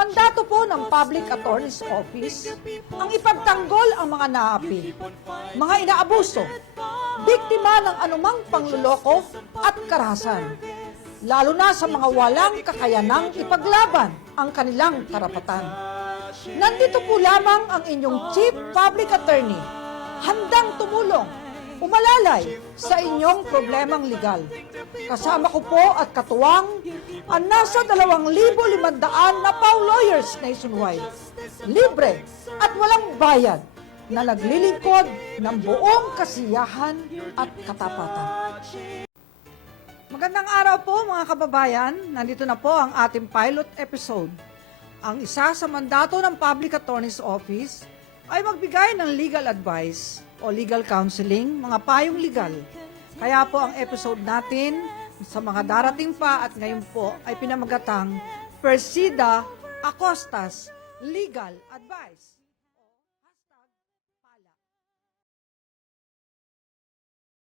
Mandato po ng Public Attorney's Office ang ipagtanggol ang mga naapi, mga inaabuso, biktima ng anumang pangluloko at karahasan, lalo na sa mga walang kakayanang ipaglaban ang kanilang karapatan. Nandito po lamang ang inyong Chief Public Attorney, handang tumulong, umalalay sa inyong problemang legal. Kasama ko po at katuwang ang nasa 2,500 na PAW lawyers nationwide. Libre at walang bayad na naglilingkod ng buong kasiyahan at katapatan. Magandang araw po mga kababayan. Nandito na po ang ating pilot episode. Ang isa sa mandato ng Public Attorney's Office ay magbigay ng legal advice o legal counseling, mga payong legal. Kaya po ang episode natin sa mga darating pa at ngayon po ay pinamagatang Persida Acostas Legal Advice.